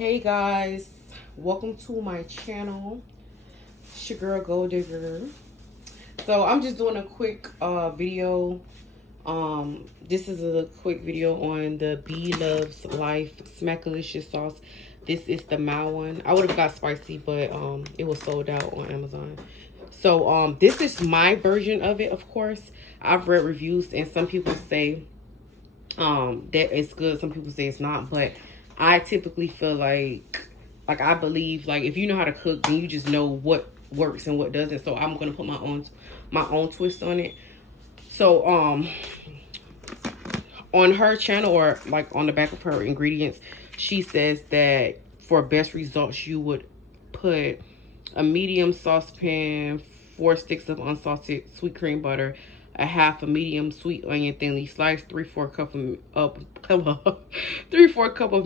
Hey guys, welcome to my channel. It's your girl Gold Digger. So I'm just doing a quick video. This is a quick video on the BLOVES Life Smackalicious sauce. This is the mild one. I would have got spicy, but it was sold out on Amazon. So this is my version of it. Of course, I've read reviews and some people say that it's good, some people say it's not, but I typically feel like I believe, like, if you know how to cook, then you just know what works and what doesn't. So I'm gonna put my own twist on it. So on her channel, or like on the back of her ingredients, she says that for best results you would put a medium saucepan, 4 sticks of unsalted sweet cream butter, a half a medium sweet onion thinly sliced, 3/4 cup of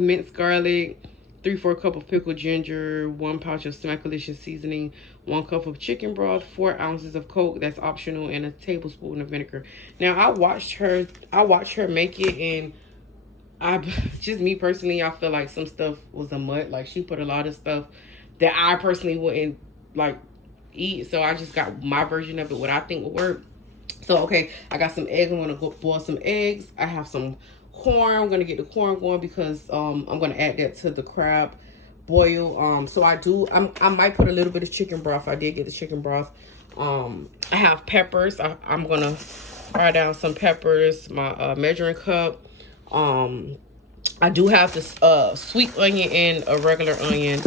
minced garlic, 3/4 cup of pickled ginger, 1 pouch of Smackalicious seasoning, 1 cup of chicken broth, 4 ounces of Coke, that's optional, and a tablespoon of vinegar. Now I watched her make it, and just me personally, I feel like some stuff was a mutt. Like, she put a lot of stuff that I personally wouldn't like eat. So I just got my version of it, what I think would work. So okay, I got some eggs. I'm gonna go boil some eggs. I have some corn. I'm gonna get the corn going because I'm gonna add that to the crab boil. So I might put a little bit of chicken broth. I did get the chicken broth. I have peppers. I'm gonna fry down some peppers, my measuring cup. I do have this sweet onion and a regular onion.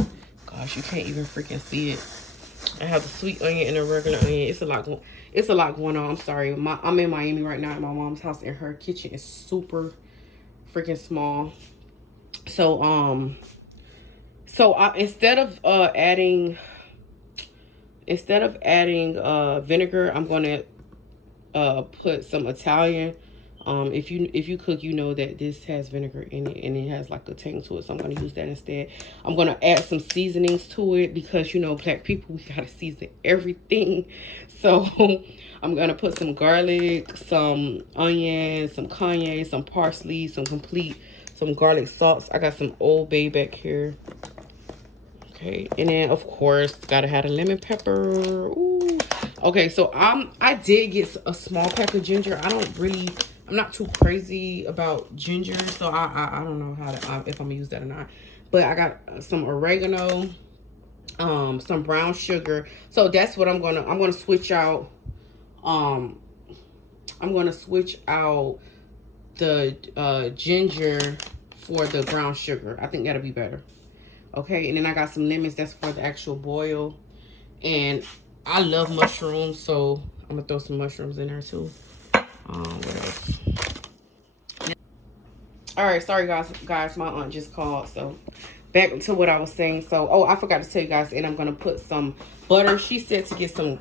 Gosh, you can't even freaking see it. I have the sweet onion and a regular onion. It's a lot going on. I'm sorry. I'm in Miami right now at my mom's house, and her kitchen is super freaking small. So instead of adding vinegar, I'm gonna put some Italian. If you cook, you know that this has vinegar in it and it has like a tang to it, so I'm gonna use that instead. I'm gonna add some seasonings to it because, you know, black people, we gotta season everything. So I'm gonna put some garlic, some onion, some cayenne, some parsley, some garlic salts. I got some Old Bay back here. Okay, and then of course gotta have a lemon pepper. Ooh. Okay, so I did get a small pack of ginger. I'm not too crazy about ginger, so I don't know how to if I'm gonna use that or not. But I got some oregano, some brown sugar. So that's what I'm gonna switch out. I'm gonna switch out the ginger for the brown sugar. I think that'll be better. Okay, and then I got some lemons. That's for the actual boil. And I love mushrooms, so I'm gonna throw some mushrooms in there too. What else? All right, sorry guys, my aunt just called. So back to what I was saying. So, oh, I forgot to tell you guys, and I'm gonna put some butter. She said to get some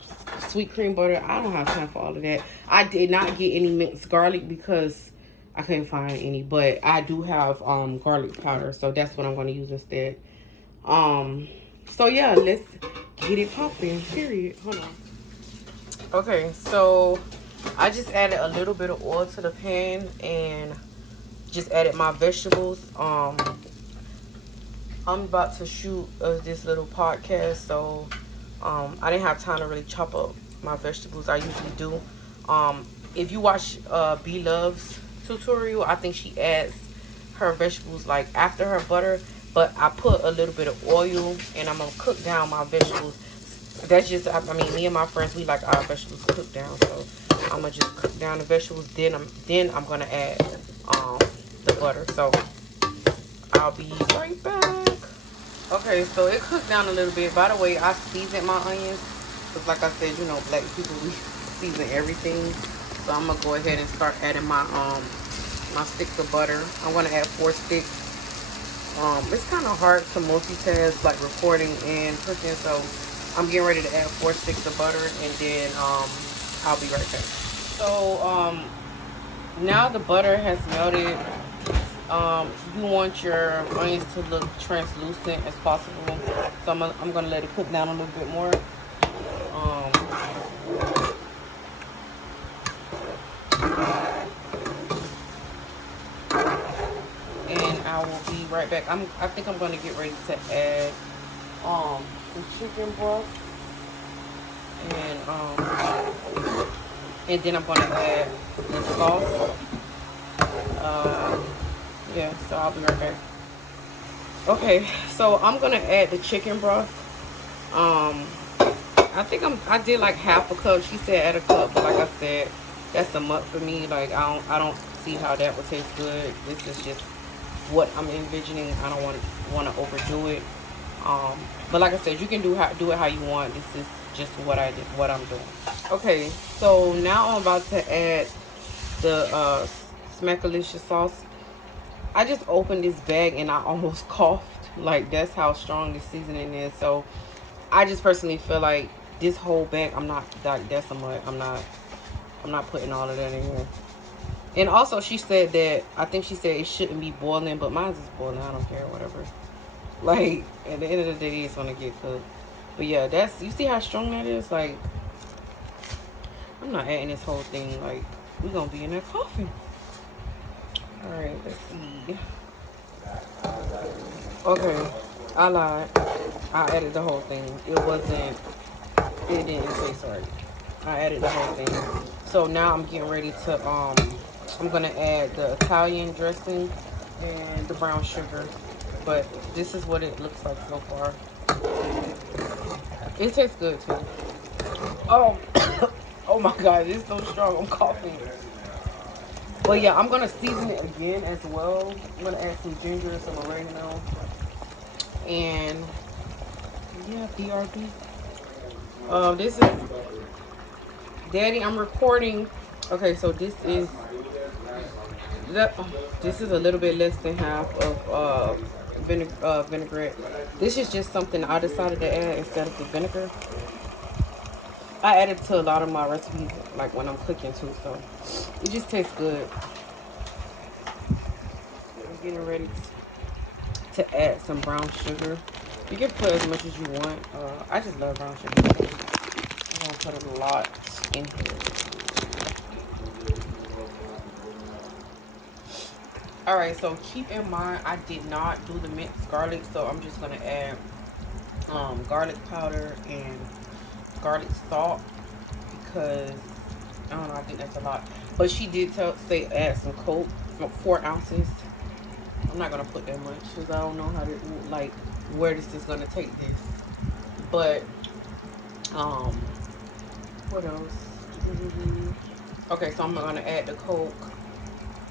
sweet cream butter. I don't have time for all of that. I did not get any minced garlic because I couldn't find any, but I do have garlic powder, so that's what I'm gonna use instead. So yeah, let's get it popping, period. Hold on. Okay, so I just added a little bit of oil to the pan and just added my vegetables. I'm about to shoot this little podcast, so I didn't have time to really chop up my vegetables. I usually do. If you watch BLOVE's tutorial, I think she adds her vegetables like after her butter, but I put a little bit of oil and I'm gonna cook down my vegetables. That's just, I mean, me and my friends, we like our vegetables cooked down, so I'm gonna just cook down the vegetables. Then I'm gonna add the butter. So I'll be right back. Okay, so it cooked down a little bit. By the way, I seasoned my onions because, like I said, you know, black people, we season everything. So I'm gonna go ahead and start adding my my sticks of butter. I'm gonna add 4 sticks. It's kind of hard to multitask, like recording and cooking, so I'm getting ready to add 4 sticks of butter, and then I'll be right back. So now the butter has melted. You want your onions to look translucent as possible, so I'm gonna let it cook down a little bit more. And I will be right back. I think I'm gonna get ready to add the chicken broth and then I'm gonna add the sauce. Yeah, so I'll be right back. Okay, so I'm gonna add the chicken broth. I think I did like half a cup. She said add a cup, but like I said, that's a mutt for me. Like I don't see how that would taste good. This is just what I'm envisioning. I don't want to overdo it. But like I said, you can do it how you want. This is just what I'm doing. Okay, so now I'm about to add the Smackalicious sauce. I just opened this bag and I almost coughed. Like, that's how strong this seasoning is. So I just personally feel like this whole bag, I'm not like, that's a mud. I'm not putting all of that in here. And also she said that, I think she said it shouldn't be boiling, but mine's is boiling. I don't care, whatever. Like, at the end of the day, it's gonna get cooked. But yeah, that's, you see how strong that is? Like, I'm not adding this whole thing. Like, we're gonna be in there coughing. Alright, let's see. Okay, I lied. I added the whole thing. It didn't taste right. I added the whole thing. So now I'm getting ready to, I'm gonna add the Italian dressing and the brown sugar. But this is what it looks like so far. It tastes good too. Oh, oh my God, it's so strong. I'm coughing. But yeah, I'm gonna season it again as well. I'm gonna add some ginger and some oregano. And yeah, BRB. This is Daddy. I'm recording. Okay, so this is a little bit less than half of vinaigrette. This is just something I decided to add instead of the vinegar. I add it to a lot of my recipes, like when I'm cooking too, so it just tastes good. I'm getting ready to add some brown sugar. You can put as much as you want. I just love brown sugar. I'm gonna put a lot in here. Alright, so keep in mind I did not do the minced garlic, so I'm just gonna add garlic powder and garlic salt because I don't know, I think that's a lot. But she did say add some Coke, 4 ounces. I'm not gonna put that much because I don't know how to, like, where this is gonna take this. But what else? Okay, so I'm gonna add the Coke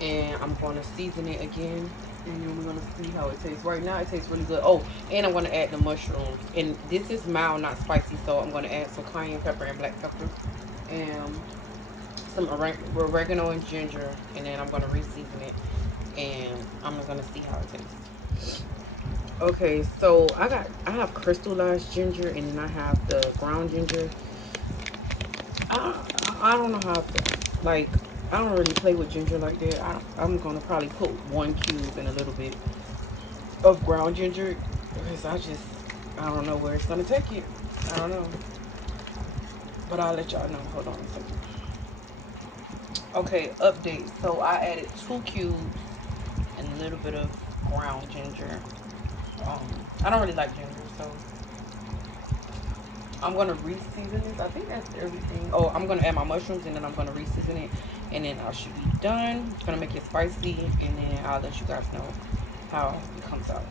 and I'm gonna season it again, and then we're gonna see how it tastes. Right now it tastes really good. Oh, and I'm gonna add the mushrooms, and this is mild, not spicy, so I'm gonna add some cayenne pepper and black pepper and some oregano and ginger, and then I'm gonna re-season it, and I'm gonna see how it tastes. Okay, so I have crystallized ginger, and then I have the ground ginger. I don't know how to, like, I don't really play with ginger like that. I'm gonna probably put 1 cube and a little bit of ground ginger because I don't know where it's gonna take it. I don't know, but I'll let y'all know. Hold on a second. Okay, update. So I added 2 cubes and a little bit of ground ginger. I don't really like ginger, so I'm gonna re-season this. I think that's everything. Oh, I'm gonna add my mushrooms and then I'm gonna re-season it, and then I should be done. It's gonna make it spicy, and then I'll let you guys know how it comes out.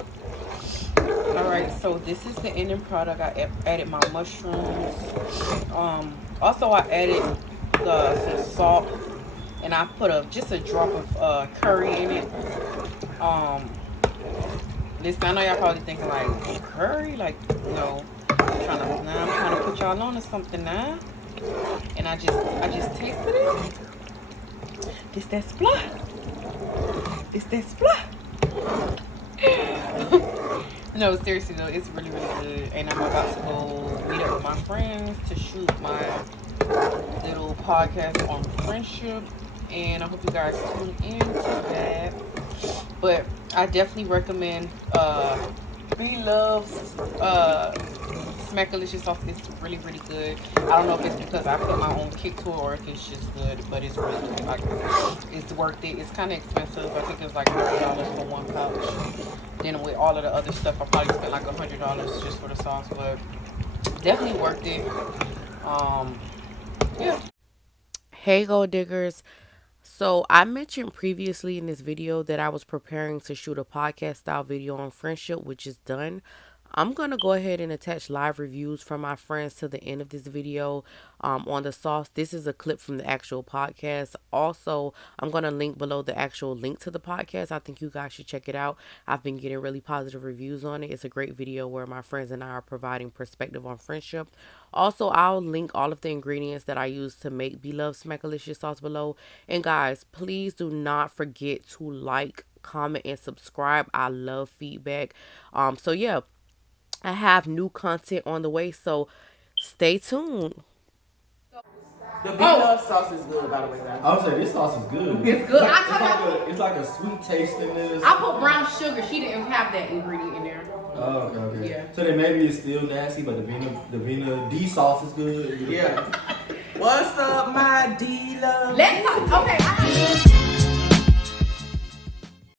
Alright, so this is the ending product. I added my mushrooms. Also I added some salt, and I put just a drop of curry in it. Listen, I know y'all probably thinking like, curry? Like, no. I'm trying to put y'all on to something now. And I just tasted it. It's that splat. It's that splat. No, seriously though, it's really, really good. And I'm about to go meet up with my friends to shoot my little podcast on friendship. And I hope you guys tune in to that. But I definitely recommend BLOVES Smackalicious sauce is really, really good. I don't know if it's because I put my own kick to it or if it's just good, but it's really good. Like, it's worth it. It's kind of expensive. I think it's like $30 for one pouch. Then with all of the other stuff, I probably spent like $100 just for the sauce, but definitely worth it. Yeah. Hey, gold diggers. So I mentioned previously in this video that I was preparing to shoot a podcast style video on friendship, which is done. I'm going to go ahead and attach live reviews from my friends to the end of this video on the sauce. This is a clip from the actual podcast. Also, I'm going to link below the actual link to the podcast. I think you guys should check it out. I've been getting really positive reviews on it. It's a great video where my friends and I are providing perspective on friendship. Also, I'll link all of the ingredients that I use to make BLOVES Smackalicious sauce below. And guys, please do not forget to like, comment, and subscribe. I love feedback. So yeah. I have new content on the way, so stay tuned. The BLOVE sauce is good, by the way, guys. I would say this sauce is good. It's good. It's like a sweet taste in this. I put brown sugar. She didn't have that ingredient in there. Oh, okay. Yeah. So then maybe it's still nasty, but the Vina D sauce is good. Yeah. What's up, my D-Love? Let's talk. Okay.